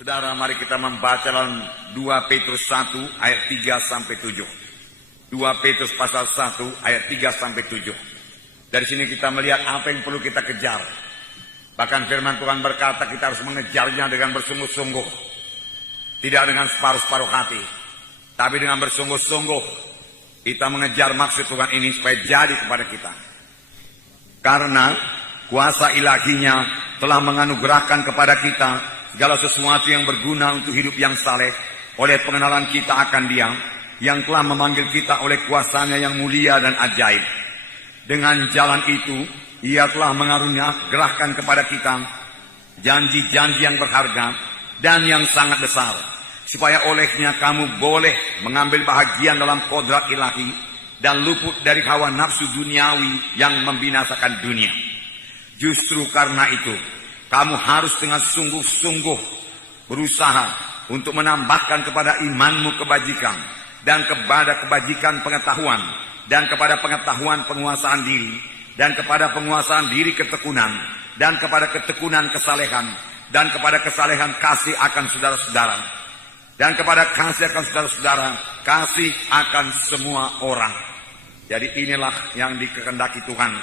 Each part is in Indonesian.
Saudara, mari kita membaca dalam 2 Petrus 1 ayat 3 sampai 7. 2 Petrus pasal 1 ayat 3 sampai 7. Dari sini kita melihat apa yang perlu kita kejar. Bahkan firman Tuhan berkata kita harus mengejarnya dengan bersungguh-sungguh. Tidak dengan separuh-separuh hati, tapi dengan bersungguh-sungguh kita mengejar maksud Tuhan ini supaya jadi kepada kita. Karena kuasa ilahinya telah menganugerahkan kepada kita segala sesuatu yang berguna untuk hidup yang saleh oleh pengenalan kita akan Dia yang telah memanggil kita oleh kuasanya yang mulia dan ajaib. Dengan jalan itu Ia telah mengaruniakan kepada kita janji-janji yang berharga dan yang sangat besar, supaya olehnya kamu boleh mengambil bahagian dalam kodrat ilahi dan luput dari hawa nafsu duniawi yang membinasakan dunia. Justru karena itu kamu harus dengan sungguh-sungguh berusaha untuk menambahkan kepada imanmu kebajikan, dan kepada kebajikan pengetahuan, dan kepada pengetahuan penguasaan diri, dan kepada penguasaan diri ketekunan, dan kepada ketekunan kesalehan, dan kepada kesalehan kasih akan saudara-saudara, dan kepada kasih akan saudara-saudara, kasih akan semua orang. Jadi inilah yang dikehendaki Tuhan,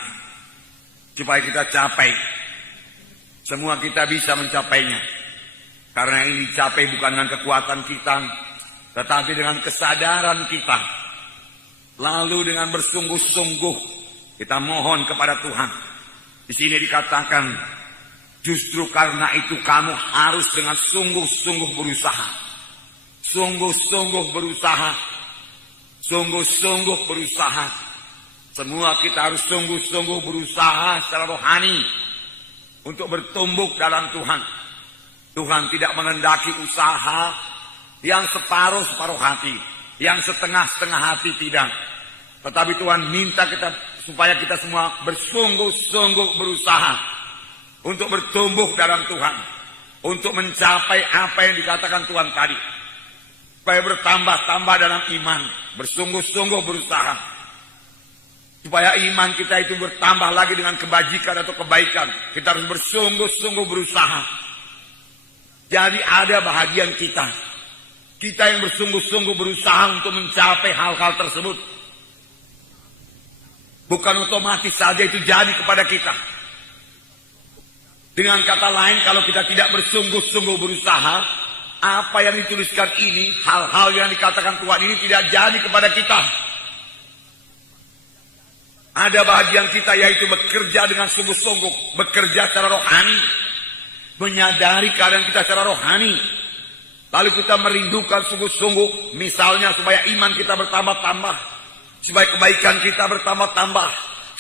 supaya kita capai. Semua kita bisa mencapainya. Karena ini dicapai bukan dengan kekuatan kita, tetapi dengan kesadaran kita. Lalu dengan bersungguh-sungguh kita mohon kepada Tuhan. Di sini dikatakan, justru karena itu kamu harus dengan sungguh-sungguh berusaha. Sungguh-sungguh berusaha. Sungguh-sungguh berusaha. Semua kita harus sungguh-sungguh berusaha secara rohani untuk bertumbuh dalam Tuhan. Tuhan tidak mengendaki usaha yang separuh-separuh hati, yang setengah-setengah hati, tidak. Tetapi Tuhan minta kita supaya kita semua bersungguh-sungguh berusaha untuk bertumbuh dalam Tuhan, untuk mencapai apa yang dikatakan Tuhan tadi, supaya bertambah-tambah dalam iman, bersungguh-sungguh berusaha supaya iman kita itu bertambah lagi dengan kebajikan atau kebaikan. Kita harus bersungguh-sungguh berusaha. Jadi ada bahagian kita. Kita yang bersungguh-sungguh berusaha untuk mencapai hal-hal tersebut. Bukan otomatis saja itu jadi kepada kita. Dengan kata lain, kalau kita tidak bersungguh-sungguh berusaha, apa yang dituliskan ini, hal-hal yang dikatakan Tuhan ini tidak jadi kepada kita. Ada bahagian kita yaitu bekerja dengan sungguh-sungguh, bekerja secara rohani, menyadari keadaan kita secara rohani, lalu kita merindukan sungguh-sungguh, misalnya supaya iman kita bertambah-tambah, supaya kebaikan kita bertambah-tambah,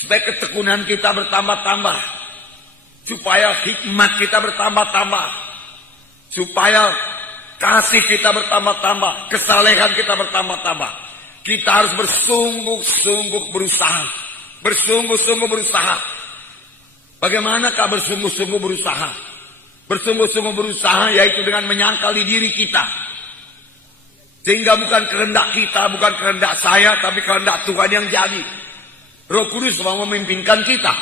supaya ketekunan kita bertambah-tambah, supaya hikmat kita bertambah-tambah, supaya kasih kita bertambah-tambah, kesalehan kita bertambah-tambah. Kita harus bersungguh-sungguh berusaha. Bersungguh-sungguh berusaha. Bagaimanakah bersungguh-sungguh berusaha? Bersungguh-sungguh berusaha yaitu dengan menyangkali diri kita. Sehingga bukan kehendak kita, bukan kehendak saya, tapi kehendak Tuhan yang jadi. Roh Kudus mau memimpinkan kita.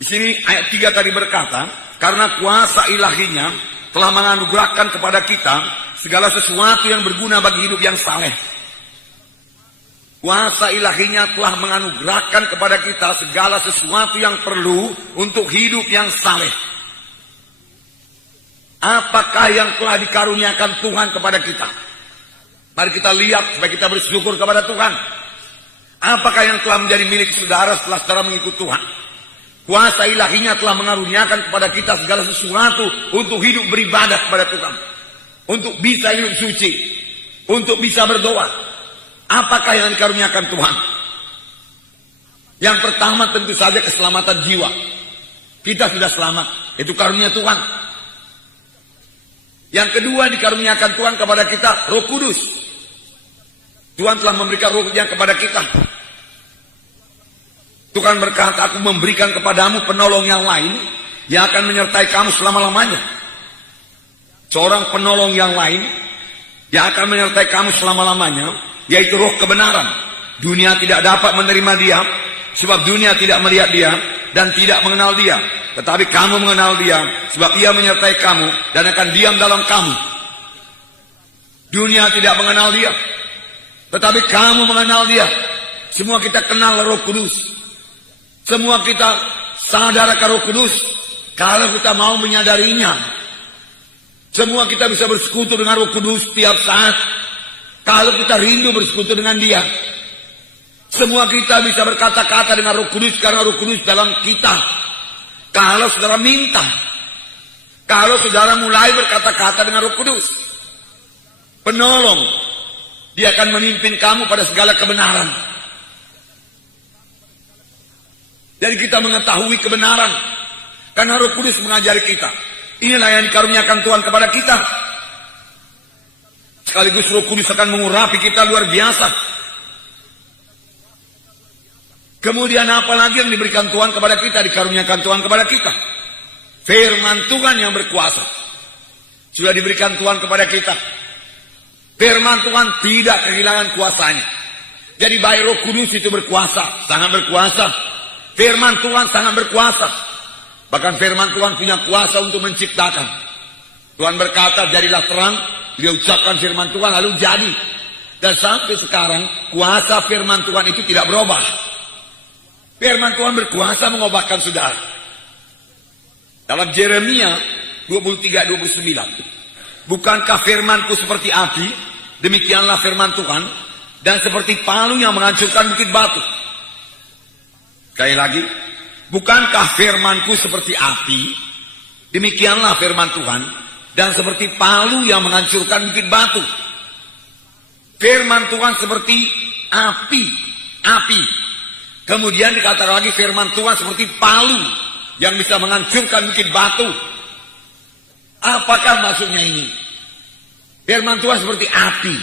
Di sini ayat 3 tadi berkata, karena kuasa ilahinya telah menganugerahkan kepada kita segala sesuatu yang berguna bagi hidup yang saleh. Kuasa ilahinya telah menganugerahkan kepada kita segala sesuatu yang perlu untuk hidup yang saleh. Apakah yang telah dikaruniakan Tuhan kepada kita? Mari kita lihat supaya kita bersyukur kepada Tuhan. Apakah yang telah menjadi milik saudara setelah saudara mengikut Tuhan? Kuasa ilahinya telah mengaruniakan kepada kita segala sesuatu untuk hidup beribadah kepada Tuhan, untuk bisa hidup suci, untuk bisa berdoa. Apakah yang dikaruniakan Tuhan? Yang pertama tentu saja keselamatan jiwa. Kita sudah selamat, itu karunia Tuhan. Yang kedua dikaruniakan Tuhan kepada kita Roh Kudus. Tuhan telah memberikan Roh-Nya kepada kita. Tuhan berkata, aku memberikan kepadamu penolong yang lain yang akan menyertai kamu selama-lamanya. Seorang penolong yang lain yang akan menyertai kamu selama-lamanya, yaitu Roh kebenaran Dunia tidak dapat menerima dia, sebab dunia tidak melihat dia dan tidak mengenal dia. Tetapi kamu mengenal dia, sebab ia menyertai kamu dan akan diam dalam kamu. Dunia tidak mengenal dia, tetapi kamu mengenal dia. Semua kita kenal Roh Kudus. Semua kita sadar akan Roh Kudus kalau kita mau menyadarinya. Semua kita bisa bersekutu dengan Roh Kudus setiap saat kalau kita rindu bersekutu dengan dia. Semua kita bisa berkata-kata dengan Roh Kudus karena Roh Kudus dalam kita. Kalau saudara minta, kalau saudara mulai berkata-kata dengan Roh Kudus, penolong, dia akan memimpin kamu pada segala kebenaran. Jadi kita mengetahui kebenaran karena Roh Kudus mengajari kita. Inilah yang dikaruniakan Tuhan kepada kita. Sekaligus Roh Kudus akan mengurapi kita luar biasa. Kemudian apa lagi yang diberikan Tuhan kepada kita, dikaruniakan Tuhan kepada kita? Firman Tuhan yang berkuasa. Sudah diberikan Tuhan kepada kita. Firman Tuhan tidak kehilangan kuasanya. Jadi baik Roh Kudus itu berkuasa, sangat berkuasa. Firman Tuhan sangat berkuasa. Bahkan firman Tuhan punya kuasa untuk menciptakan. Tuhan berkata, jadilah terang. Dia ucapkan firman Tuhan lalu jadi. Dan sampai sekarang kuasa firman Tuhan itu tidak berubah. Firman Tuhan berkuasa mengubahkan saudara. Dalam Yeremia 23:29. Bukankah firmanku seperti api, demikianlah firman Tuhan, dan seperti palu yang menghancurkan bukit batu. Sekali lagi, bukankah firmanku seperti api, demikianlah firman Tuhan, dan seperti palu yang menghancurkan bukit batu. Firman Tuhan seperti api. Kemudian dikatakan lagi firman Tuhan seperti palu yang bisa menghancurkan bukit batu. Apakah maksudnya ini? Firman Tuhan seperti api.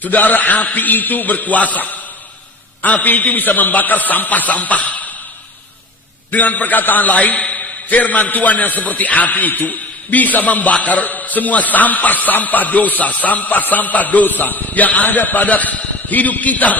Saudara, api itu berkuasa. Api itu bisa membakar sampah-sampah. Dengan perkataan lain, firman Tuhan yang seperti api itu bisa membakar semua sampah-sampah dosa yang ada pada hidup kita.